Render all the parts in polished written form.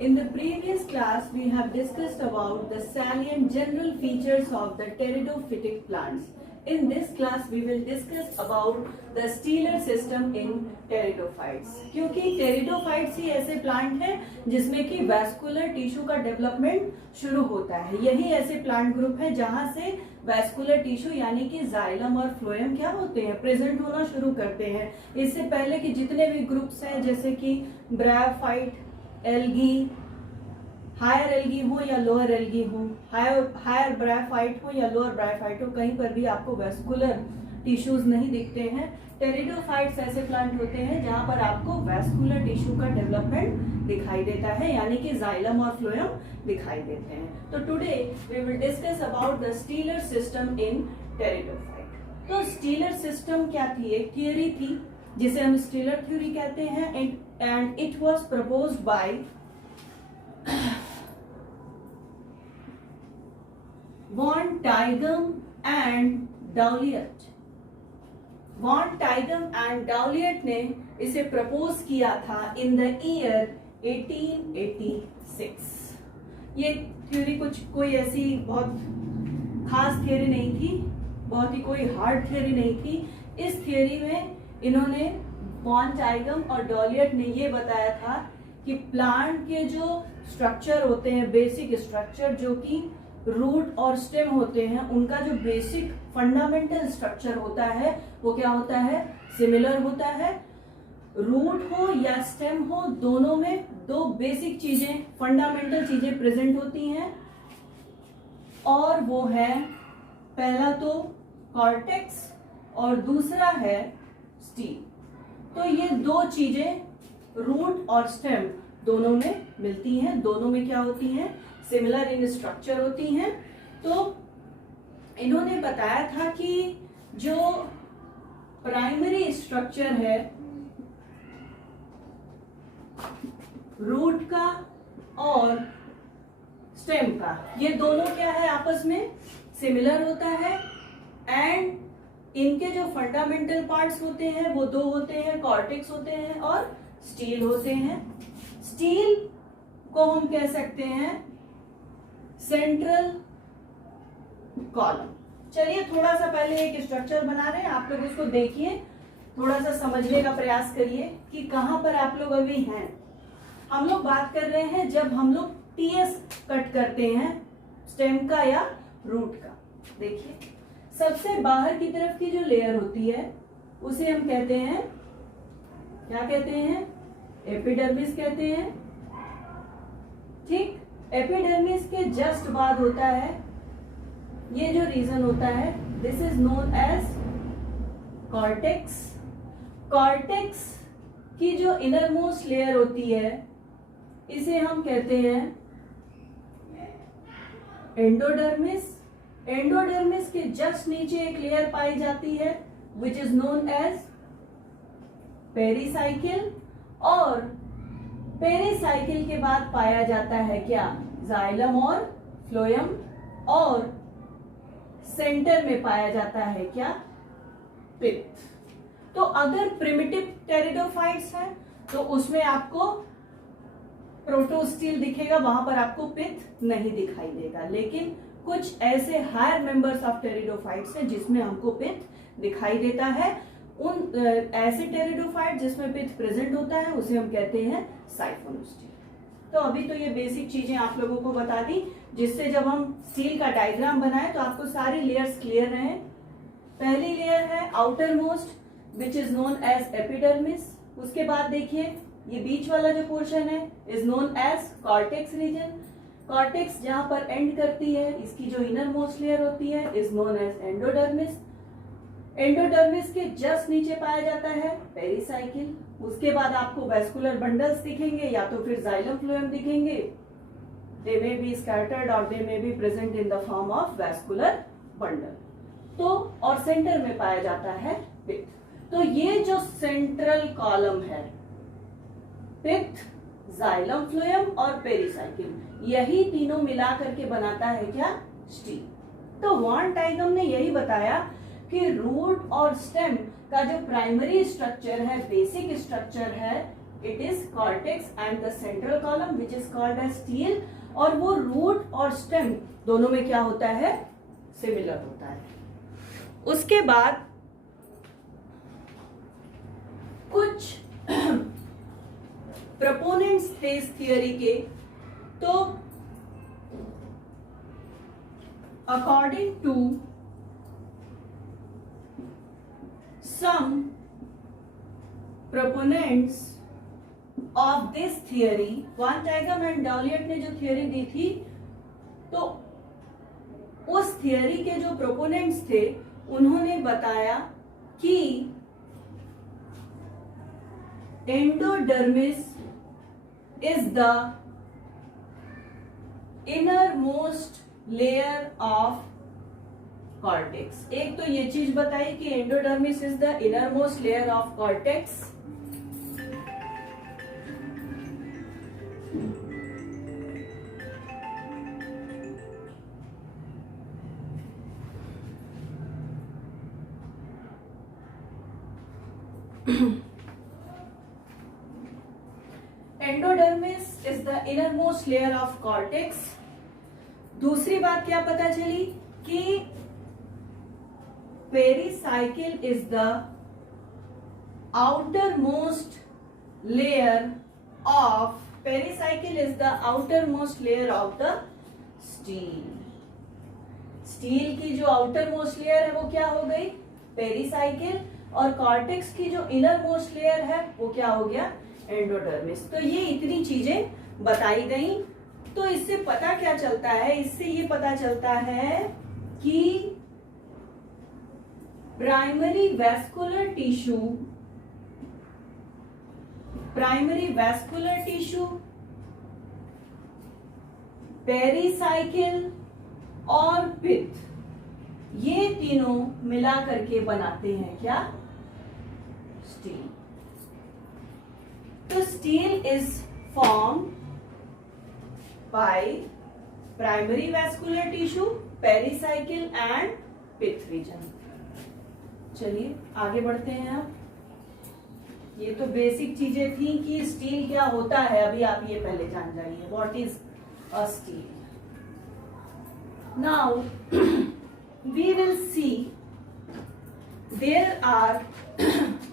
In the previous class, we have discussed about the salient general features of the pteridophytic plants. In this class, we will discuss about the steeler system in pteridophytes. क्योंकि pteridophytes ही ऐसे plant हैं जिसमें कि vascular tissue का development शुरू होता है. यही ऐसे प्लांट ग्रुप है जहां से वैस्कुलर टिश्यू यानी कि जाइलम और फ्लोएम क्या होते हैं, प्रेजेंट होना शुरू करते हैं. इससे पहले कि जितने भी ग्रुप्स हैं जैसे कि ब्रायोफाइट, एल्गी, हायर एल्गी हो या लोअर एल्गी हो, हायर ब्रायोफाइट हो या लोअर ब्रायोफाइट हो, कहीं पर भी आपको वैस्कुलर टिश्यूज नहीं दिखते हैं. टेरिडोफाइट्स ऐसे प्लांट होते हैं जहां पर आपको वैस्कुलर टिश्यू का डेवलपमेंट दिखाई देता है यानी कि जाइलम और फ्लोएम दिखाई देते हैं. तो today we will discuss about the stelar system in pteridophyte. तो स्टीलर सिस्टम क्या थी? एक थियोरी थी जिसे हम स्टीलर थ्योरी कहते हैं and it was proposed by von Tieghem and Douliot. Von Tieghem and Douliot ने इसे प्रपोज किया था इन द ईयर 1886. ये थ्योरी कोई ऐसी बहुत खास थ्योरी नहीं थी, बहुत ही कोई हार्ड थ्योरी नहीं थी. इस थ्योरी में इन्होंने वॉन टाइगम और डाउलियट ने ये बताया था कि प्लांट के जो स्ट्रक्चर होते हैं, बेसिक स्ट्रक्चर जो कि रूट और स्टेम होते हैं, उनका जो बेसिक फंडामेंटल स्ट्रक्चर होता है वो क्या होता है? सिमिलर होता है. रूट हो या स्टेम हो, दोनों में दो बेसिक चीजें, फंडामेंटल चीजें प्रेजेंट होती हैं और वो है पहला तो कॉर्टेक्स और दूसरा है स्टील. तो ये दो चीजें रूट और स्टेम दोनों में मिलती हैं, दोनों में क्या होती हैं? सिमिलर इन स्ट्रक्चर होती हैं. तो इन्होंने बताया था कि जो प्राइमरी स्ट्रक्चर है रूट का और स्टेम का, ये दोनों क्या है? आपस में सिमिलर होता है. एंड इनके जो फंडामेंटल पार्ट्स होते हैं वो दो होते हैं, कॉर्टेक्स होते हैं और स्टील होते हैं. स्टील को हम कह सकते हैं सेंट्रल कॉलम. चलिए थोड़ा सा पहले एक स्ट्रक्चर बना रहे हैं, आप लोग उसको देखिए, थोड़ा सा समझने का प्रयास करिए कि कहां पर आप लोग अभी हैं. हम लोग बात कर रहे हैं जब हम लोग टीएस कट करते हैं स्टेम का या रूट का. देखिए सबसे बाहर की तरफ की जो लेयर होती है उसे हम कहते हैं, क्या कहते हैं? एपिडर्मिस कहते हैं. ठीक, एपिडर्मिस के जस्ट बाद होता है ये जो रीजन होता है, this is known as cortex. Cortex की जो इनर मोस्ट लेयर होती है इसे हम कहते हैं एंडोडर्मिस. एंडोडर्मिस के जस्ट नीचे एक लेयर पाई जाती है which is known as pericycle. और पेरिसाइकिल के बाद पाया जाता है क्या? जाइलम और फ्लोएम. और सेंटर में पाया जाता है क्या? पिथ. तो अगर प्रिमिटिव टेरिडोफाइट्स है तो उसमें आपको प्रोटोस्टील दिखेगा, वहां पर आपको पिथ नहीं दिखाई देगा. लेकिन कुछ ऐसे हायर मेंबर्स ऑफ टेरिडोफाइट्स हैं जिसमें हमको पिथ दिखाई देता है. उन ऐसे टेरिडोफाइट जिसमें पिथ प्रेजेंट होता है उसे हम कहते हैं साइफोनोस्टील. तो अभी तो ये बेसिक चीजें आप लोगों को बता दी जिससे जब हम स्टील का डायग्राम बनाए तो आपको सारी लेयर्स क्लियर रहे. पहली लेयर है outermost which is known as epidermis. उसके बाद देखिए ये बीच वाला जो पोर्शन है is known as cortex region. Cortex जहां पर एंड करती है, इसकी जो इनर मोस्ट लेयर होती है is known as endodermis. Endodermis के जस्ट नीचे पाया जाता है पेरिसाइकिल. उसके बाद आपको वैस्कुलर बंडल्स दिखेंगे या तो फिर जाइलम फ्लोएम दिखेंगे. दे मे बी स्कैटर्ड और they may be present in the form of vascular bundle. तो और सेंटर में पाया जाता है पिथ. तो ये जो सेंट्रल कॉलम है, पिथ, जाइलम फ्लोएम और पेरिसाइकिल, यही तीनों मिला करके बनाता है क्या? स्टील. तो वॉन टाइगम ने यही बताया कि रूट और स्टेम का जो प्राइमरी स्ट्रक्चर है, बेसिक स्ट्रक्चर है, it is cortex and the central column which is called as stele, और वो रूट और स्टेम दोनों में क्या होता है, सिमिलर होता है। उसके बाद कुछ प्रोपोनेंट्स थे इस थियरी के, तो according to some proponents of this theory, van Tieghem and Douliot ने जो थियरी दी थी, तो उस थियरी के जो प्रोपोनेंट्स थे उन्होंने बताया कि endodermis is the innermost layer of cortex. एक तो ये चीज बताई कि endodermis is the innermost layer of cortex, endodermis is the innermost layer of cortex. दूसरी बात क्या पता चली कि pericycle is the outer most layer of, pericycle is the outer most layer of the steel. Steel की जो outer most layer है वो क्या हो गई, पेरिसाइकिल, और कॉर्टेक्स की जो इनर मोस्ट लेयर है वो क्या हो गया, एंडोडर्मिस। तो ये इतनी चीजें बताई गई। तो इससे पता क्या चलता है, इससे ये पता चलता है कि प्राइमरी वैस्कुलर टिश्यू, पेरिसाइकिल और पित्त, ये तीनों मिला करके बनाते हैं क्या, स्टील। तो steel is form by primary vascular tissue, pericycle and पित्त रीजन। चलिए आगे बढ़ते हैं। अब ये तो बेसिक चीजें थी कि स्टील क्या होता है, अभी आप ये पहले जान जाइए, what is a steel. Now we will see there are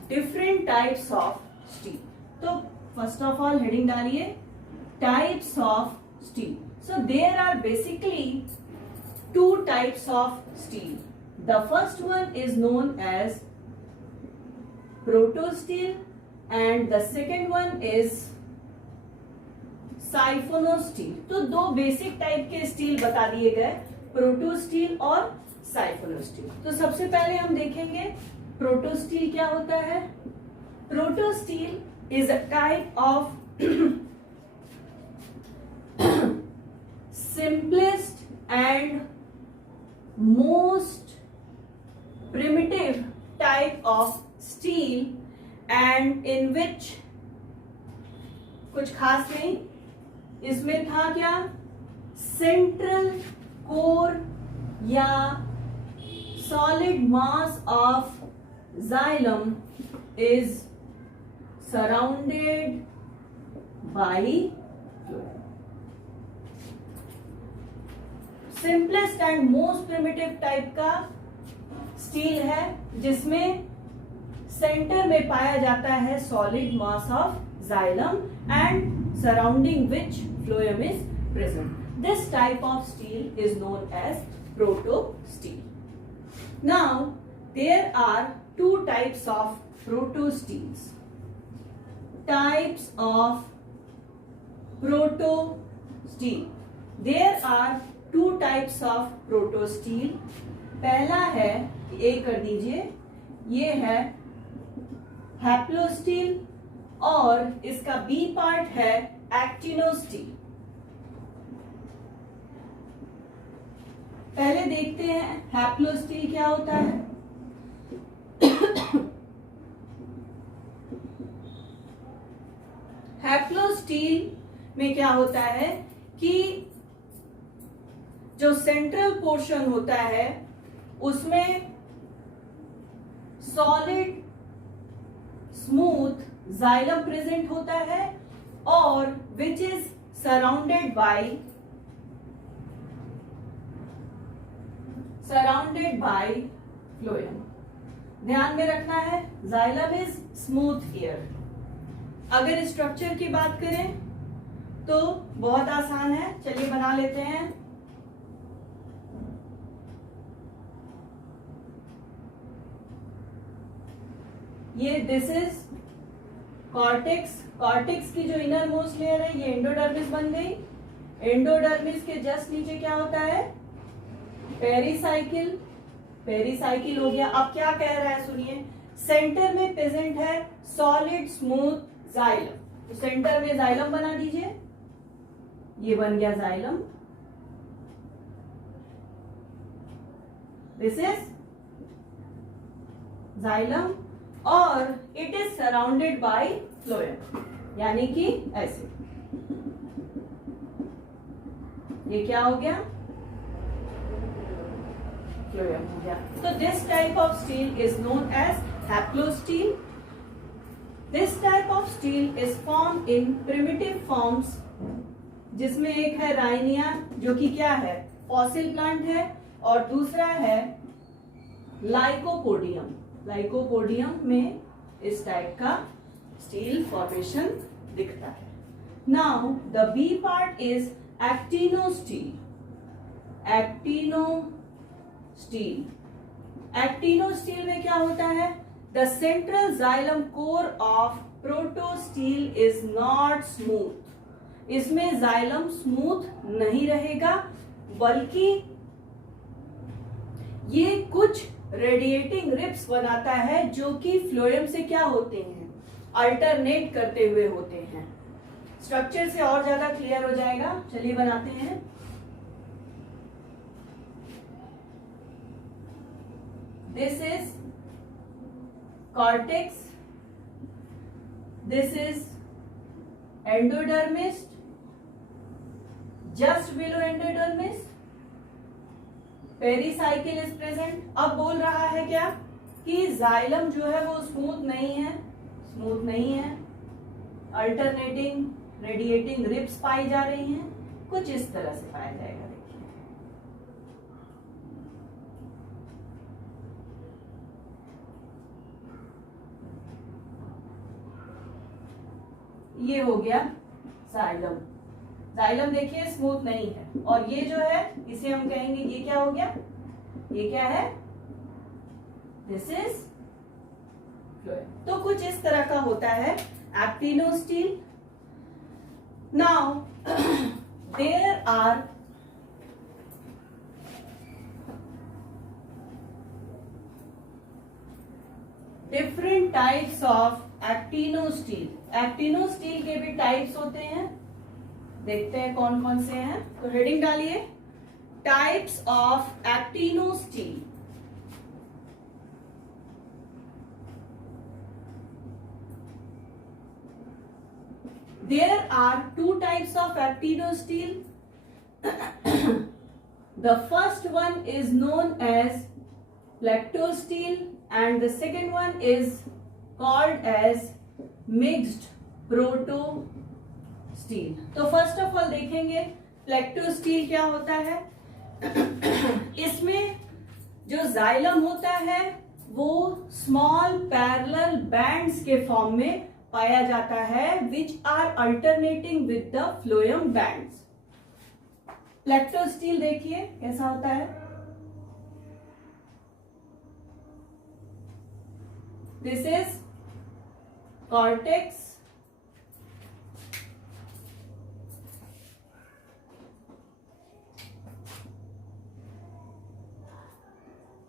different types of steel. तो first of all heading डालिए types of steel. So there are basically two types of steel. The first one is known as proto steel and the second one is siphonostele. तो दो basic type के steel बता दिए गए, proto steel और साइफोनो steel. तो सबसे पहले हम देखेंगे प्रोटो स्टील क्या होता है। Protostele is a type of simplest and most primitive type of stele and in which कुछ खास नहीं, इसमें था क्या, सेंट्रल कोर या solid mass of xylem is surrounded by fluid. Simplest and most primitive type का stele है जिसमें सेंटर में पाया जाता है solid mass of xylem and surrounding which phloem is present. This type of steel is known as proto steel. Now there are two types of proto steels. Types of proto steel. There are two types of proto steel. पहला है, ए कर दीजिए, ये है हैप्लोस्टील और इसका B part है एक्टिनोस्टील। पहले देखते हैं हैप्लोस्टील क्या होता है। हैप्लोस्टील में क्या होता है कि जो सेंट्रल पोर्शन होता है उसमें सॉलिड स्मूथ जाइलम प्रेजेंट होता है और which is surrounded by phloem. ध्यान में रखना है, जाइलम इज स्मूथ एयर। अगर स्ट्रक्चर की बात करें तो बहुत आसान है, चलिए बना लेते हैं। ये दिस इज कॉर्टेक्स। कॉर्टेक्स की जो इनर मोस्ट लेयर है ये एंडोडर्मिस बन गई। एंडोडर्मिस के जस्ट नीचे क्या होता है, पेरिसाइकिल। पेरिसाइकिल हो गया। अब क्या कह रहा है सुनिए, सेंटर में प्रेजेंट है सॉलिड स्मूथ जाइलम। तो सेंटर में जाइलम बना दीजिए, ये बन गया जाइलम। दिस इज जाइलम और it is surrounded by phloem, यानी कि ऐसे। ये क्या हो गया, फ्लोएम हो गया। तो this type of stele is known as haplostele. This type of stele is form in primitive forms, जिसमें एक है राइनिया जो कि क्या है, फॉसिल प्लांट है, और दूसरा है लाइकोपोडियम। लाइकोपोडियम में इस टाइप का स्टील फॉर्मेशन दिखता है। Now the B part is actinostele. Actinostele में क्या होता है, the central xylem core of protostele is not smooth. इसमें जाइलम स्मूथ नहीं रहेगा, बल्कि ये कुछ रेडिएटिंग रिप्स बनाता है जो कि फ्लोएम से क्या होते हैं, अल्टरनेट करते हुए होते हैं। स्ट्रक्चर से और ज्यादा क्लियर हो जाएगा, चलिए बनाते हैं। This is cortex, this is endodermis, just below endodermis, pericycle is present. अब बोल रहा है क्या कि जाइलम जो है वो स्मूथ नहीं है, अल्टरनेटिंग रेडिएटिंग रिप्स पाई जा रही हैं, कुछ इस तरह से पाया जाएगा। देखिए ये हो गया जाइलम। जाइलम देखिए स्मूथ नहीं है, और ये जो है इसे हम कहेंगे, ये क्या हो गया, ये क्या है, दिस इज फ्लोएम। तो कुछ इस तरह का होता है actinostele. Now there are different types of actinostele. Actinostele के भी टाइप्स होते हैं, देखते हैं कौन कौन से हैं। तो हेडिंग डालिए, types of actinostele. There are two types of actinosteel. The first one is known as plectosteel and the second one is called as mixed protosteel. तो फर्स्ट ऑफ ऑल देखेंगे प्लेक्टोस्टील क्या होता है। इसमें जो जाइलम होता है वो स्मॉल पैरेलल बैंड्स के फॉर्म में पाया जाता है, which are alternating with the phloem bands. Plectostele देखिए कैसा होता है, this is cortex,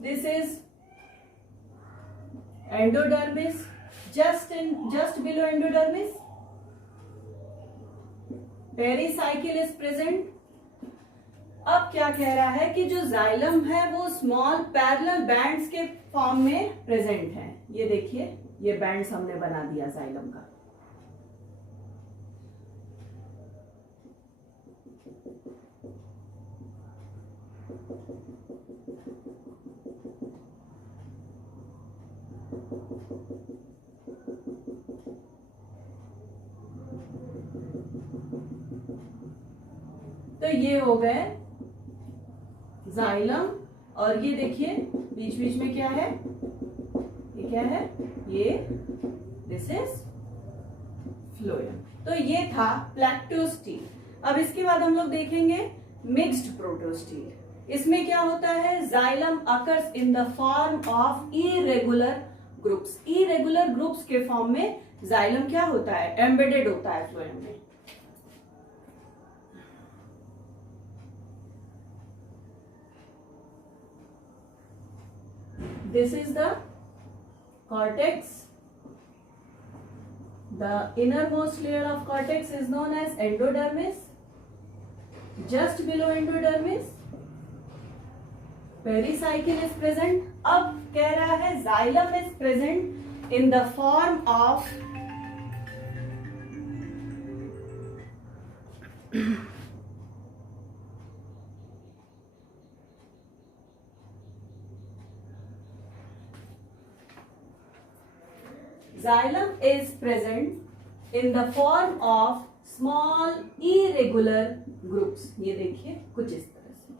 this is endodermis, just below endodermis, pericycle is present. अब क्या कह रहा है कि जो जाइलम है वो स्मॉल पैरेलल बैंड्स के फॉर्म में प्रेजेंट है। ये देखिए ये बैंड्स हमने बना दिया जाइलम का। तो ये हो गए जाइलम, और ये देखिए बीच बीच में क्या है, ये क्या है, ये दिस इज फ्लोएम। तो ये था प्लैक्टोस्टील। अब इसके बाद हम लोग देखेंगे मिक्स्ड प्रोटोस्टील। इसमें क्या होता है, xylem occurs in the form of irregular groups. Irregular groups के फॉर्म में जाइलम क्या होता है, एम्बेडेड होता है फ्लोएम में। This is the cortex. The innermost layer of cortex is known as endodermis. Just below endodermis, pericycle is present. अब कह रहा है xylem is present in the form of xylem is present in the form of small irregular groups। ये देखिए कुछ इस तरह से।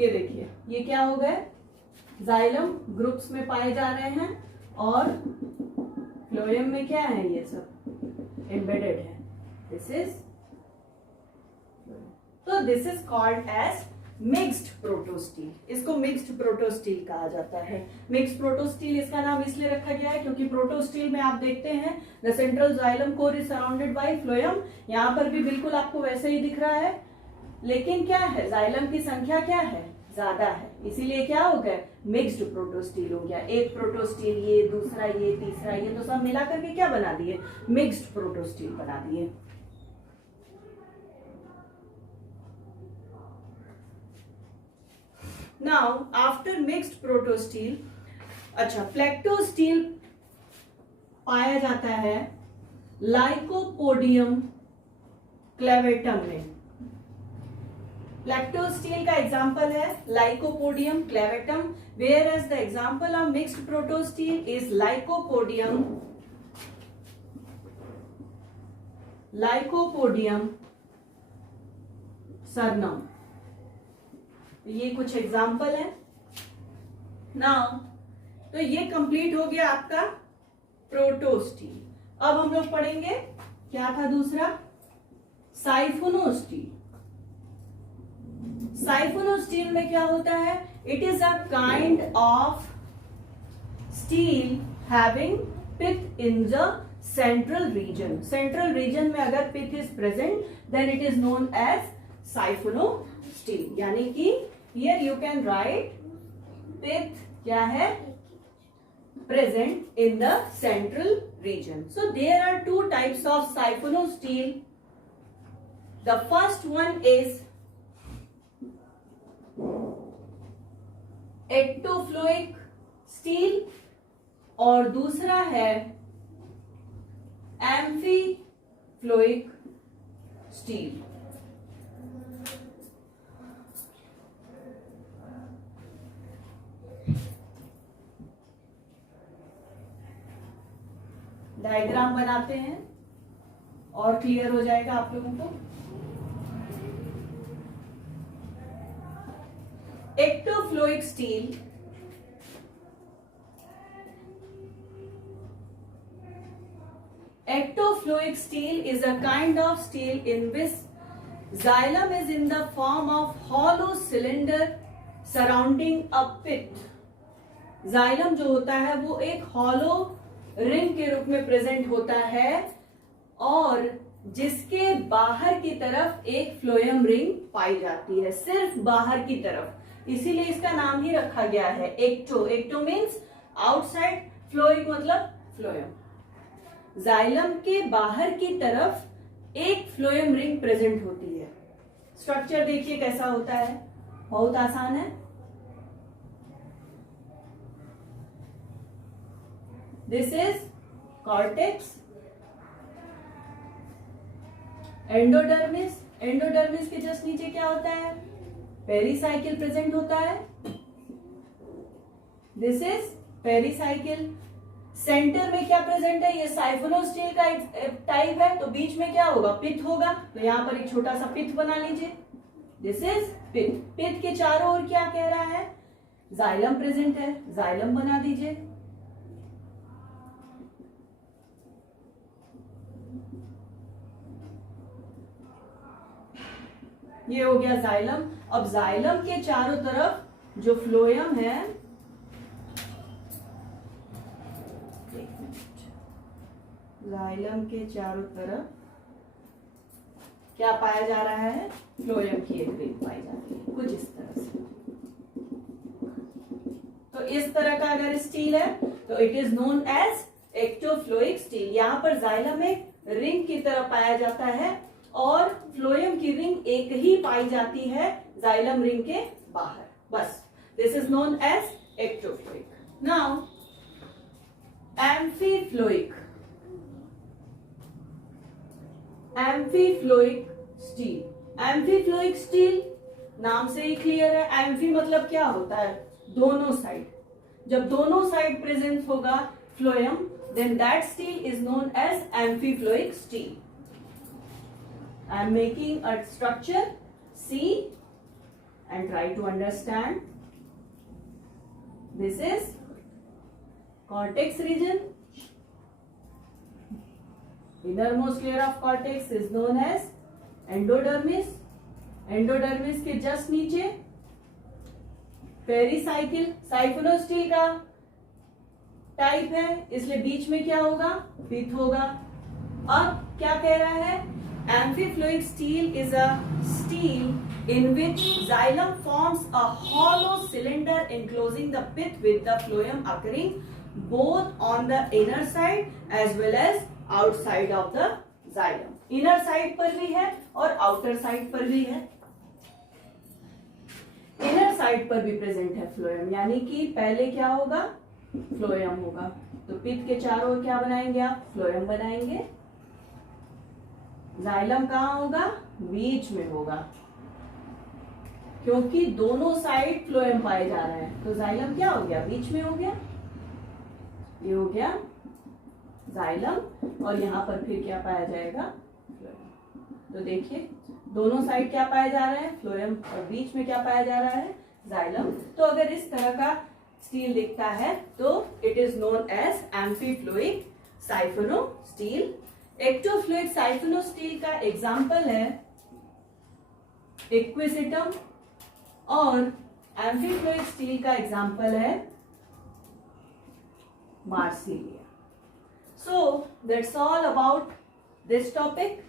ये देखिए ये क्या हो गए, जाइलम ग्रुप्स में पाए जा रहे हैं और फ्लोएम में क्या है, ये सब एम्बेडेड है। दिस इज, तो this is called as mixed protostele. इसको मिक्स्ड प्रोटोस्टील कहा जाता है। मिक्स्ड प्रोटोस्टील इसका नाम इसलिए रखा गया है क्योंकि प्रोटोस्टील में आप देखते हैं the central xylem core is surrounded by phloem. यहां पर भी बिल्कुल आपको वैसे ही दिख रहा है, लेकिन क्या है, जाइलम की संख्या क्या है, ज्यादा है, इसीलिए क्या हो गया, मिक्स्ड प्रोटोस्टील हो गया। एक प्रोटोस्टील, ये दूसरा, ये तीसरा, ये तो सब मिला करके क्या बना दिए, मिक्स्ड प्रोटोस्टील बना दिए। नाउ आफ्टर मिक्स्ड प्रोटोस्टील, अच्छा प्लेक्टोस्टील पाया जाता है लाइकोपोडियम क्लेवेटम में। प्लेक्टोस्टील का एग्जाम्पल है Lycopodium clavatum, whereas the example of mixed protostele is Lycopodium cernuum. ये कुछ एग्जाम्पल है। नाउ तो ये कंप्लीट हो गया आपका प्रोटोस्टील। अब हम लोग पढ़ेंगे क्या था दूसरा, साइफोनोस्टील। साइफोनोस्टील में क्या होता है, it is a kind of stele having pith in the central region. Central region में अगर pith is present then it is known as siphonostele. यानी कि here you can write pith क्या है, present in the central region. So there are two types of siphono-steel. The first one is ectofluic steel और दूसरा है amphifluic steel. Diagram बनाते हैं और क्लियर हो जाएगा आप लोगों को। एक्टोफ्लोइक steel is a kind of steel in which xylem is in the form of hollow cylinder surrounding a pit. xylem जो होता है वो एक hollow रिंग के रूप में प्रेजेंट होता है और जिसके बाहर की तरफ एक फ्लोएम रिंग पाई जाती है, सिर्फ बाहर की तरफ, इसीलिए इसका नाम ही रखा गया है एक्टो। एक्टो मीन्स आउटसाइड, फ्लोइक मतलब फ्लोएम। जाइलम के बाहर की तरफ एक फ्लोएम रिंग प्रेजेंट होती है। स्ट्रक्चर देखिए कैसा होता है, बहुत आसान है। This is cortex, endodermis. Endodermis के जस्ट नीचे क्या होता है, पेरीसाइकिल प्रेजेंट होता है, दिस इज पेरीसाइकिल। सेंटर में क्या प्रेजेंट है, ये साइफोनोस्टील का टाइप है, तो बीच में क्या होगा, पिथ होगा, तो यहां पर एक छोटा सा पिथ बना लीजिए, दिस इज पिथ। पिथ के चारों ओर क्या कह रहा है, जाइलम प्रेजेंट है, जाइलम बना दीजिए। ये हो गया जाइलम। अब जाइलम के चारों तरफ जो फ्लोएम है, जाइलम के चारों तरफ क्या पाया जा रहा है, फ्लोएम की एक रिंग पाई जाती है, कुछ इस तरह से। तो इस तरह का अगर स्टील है तो it is known as ectophloic stele. यहां पर जाइलम एक रिंग की तरह पाया जाता है और फ्लोएम की रिंग एक ही पाई जाती है जाइलम रिंग के बाहर, बस। This is known as ectophloic. Now amphiphloic, amphiphloic stele. Amphiphloic stele नाम से ही क्लियर है, एम्फी मतलब क्या होता है, दोनों साइड। जब दोनों साइड प्रेजेंट होगा phloem, then that steel is known as amphifloic steel. I am making a structure C and try to understand. This is cortex region. Innermost layer of cortex is known as endodermis. Endodermis के just नीचे pericycle, साइफोनोस्टील का type है, इसलिए बीच में क्या होगा, पिथ होगा। अब क्या कह रहा है, amphiphloic stele is a stele in which xylem forms a hollow cylinder enclosing the pith with the phloem occurring both on the inner side as well as outside of the xylem. Inner side पर भी है और outer side पर भी है। Inner side पर भी present है फ्लोएम, यानी कि पहले क्या होगा, फ्लोएम होगा, तो पिथ के चारों ओर क्या बनाएंगे आप, फ्लोएम बनाएंगे। जाइलम कहां होगा, बीच में होगा, क्योंकि दोनों साइड फ्लोएम पाए जा रहे हैं, तो जाइलम क्या हो गया, बीच में हो गया, ये हो गया जाइलम। और यहां पर फिर क्या पाया जाएगा, फ्लोएम। तो देखिए दोनों साइड क्या पाया जा रहा है, फ्लोएम, और बीच में क्या पाया जा रहा है, जाइलम। तो अगर इस तरह का स्टील दिखता है तो it is known as amphiphloic siphonostele. Ectophloic siphonostele का एग्जाम्पल है इक्विसिटम और एम्फीफ्लोइक स्टील का एग्जाम्पल है Marsilea. So that's all about this topic.